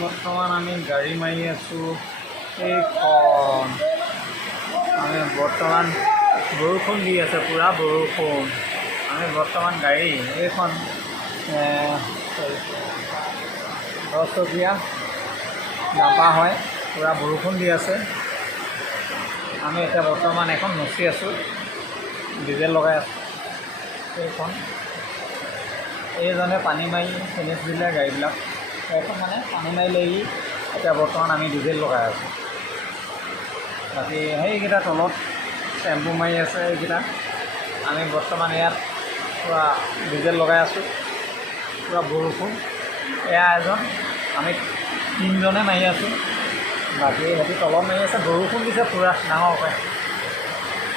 বৰ্তমান আমি গাড়ী মাৰি আছোঁ এইখন। আমি বৰ্তমান বৰষুণ দি আছে, পূৰা বৰষুণ। আমি বৰ্তমান গাড়ী এইখন 10 চকীয়া নাপা হয়, পূৰা বৰষুণ দি আছে। আমি এতিয়া বৰ্তমান এখন নচি আছোঁ, ডিজেল লগাই আছোঁ। এইখন এইজনে পানী মাৰি ফিনিছ দিলে গাড়ীবিলাক। এইখন মানে পানী মাৰিলেহি। এতিয়া বৰ্তমান আমি ডিজেল লগাই আছোঁ। বাকী সেইকেইটা তলত টেম্পু মাৰি আছে এইকেইটা। আমি বৰ্তমান ইয়াত পূৰা ডিজেল লগাই আছোঁ, পূৰা বৰষুণ। এয়া এজন, আমি 3জনে মাৰি আছোঁ। বাকী সিহঁতি তলত মাৰি আছে, বৰষুণ দিছে পূৰা ডাঙৰকৈ।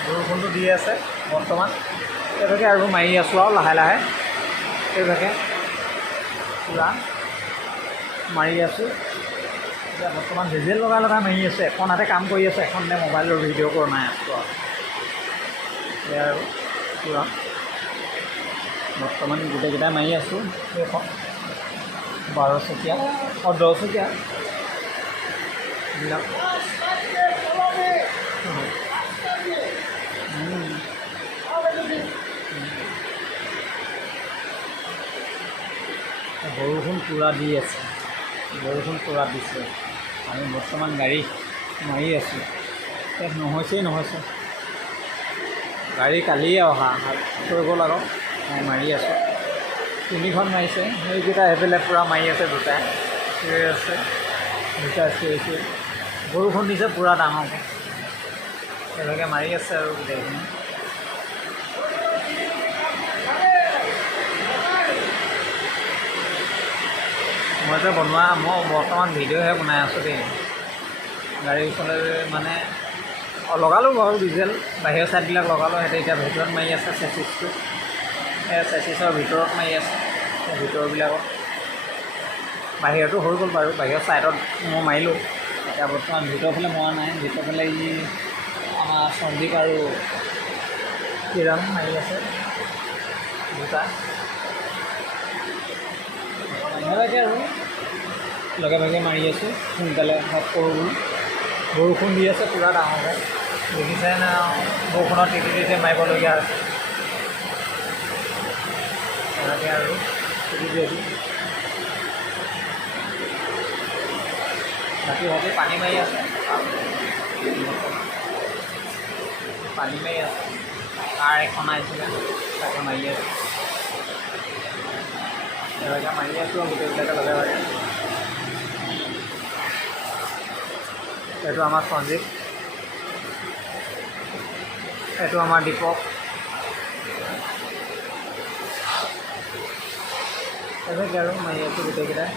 বৰষুণটো দি আছে বৰ্তমান। এইভাগে আৰু মাৰি আছোঁ আৰু লাহে লাহে এইভাগে পূৰা মাৰি আছোঁ। এতিয়া বৰ্তমান ডিজেল লগাই লগাই মাৰি আছোঁ। এখন হাতে কাম কৰি আছে, এখনে মোবাইলৰ ভিডিঅ' কৰা নাই আছোঁ আৰু। এয়া আৰু পূৰা বৰ্তমান গোটেইকেইটা মাৰি আছোঁ। এইখন 12 চকীয়া আৰু 10 চকীয়া এইবিলাক। বৰষুণ পূৰা দি আছে, বৰষুণ পূৰা দিছে। আমি বৰ্তমান গাড়ী মাৰি আছোঁ। ইয়াত নহৈছে গাড়ী কালিয়ে অহা কৰিব লাগক। মাৰি আছোঁ, 3খন মাৰিছে। সেইকেইটা সেইফালে পূৰা মাৰি আছে, দুটাই চিঞৰি আছে, দুটাই চিঞৰিছে। বৰষুণ দিছে পূৰা ডাঙৰকৈ। সেইভাগে মাৰি আছে আৰু গোটেইখিনি। মই বৰ্তমান ভিডিঅ'হে বনাই আছোঁ দেই। গাড়ী চলাই মানে লগালোঁ বাৰু ডিজেল, বাহিৰৰ ছাইডবিলাক লগালোঁ। সিহঁতে এতিয়া ভিতৰত মাৰি আছে চেচিছটো। চেচিছৰ ভিতৰত মাৰি আছে, ভিতৰবিলাকত। বাহিৰতো হৈ গ'ল বাৰু, বাহিৰৰ ছাইডত মই মাৰিলোঁ। এতিয়া বৰ্তমান ভিতৰৰ ফালে মৰা নাই। ভিতৰৰ ফালে আমাৰ সঞ্জীৱ আৰু কিৰণ মাৰি আছে, দুটা। এনেকুৱাকৈ আৰু লগে ভাগে মাৰি আছোঁ, সোনকালে হওক কৰোঁ বোলো। বৰষুণ দি আছে পূৰা ডাঙৰকৈ, দেখিছে না? বৰষুণত তিতি মাৰিবলগীয়া হৈছে। এনেকৈ আৰু বাকী সিহঁতি পানী মাৰি আছে, পানী মাৰি আছে। কাৰ এখন আহিছিলে, তাকে মাৰি আছে। এনেকৈ মাৰি আছোঁ আৰু গোটেইবিলাকে লগে ভাগে। এইটো আমাৰ সঞ্জীৱ, এইটো আমাৰ দীপক। এনেকৈ আৰু মাৰি আছোঁ গোটেইকেইটাই।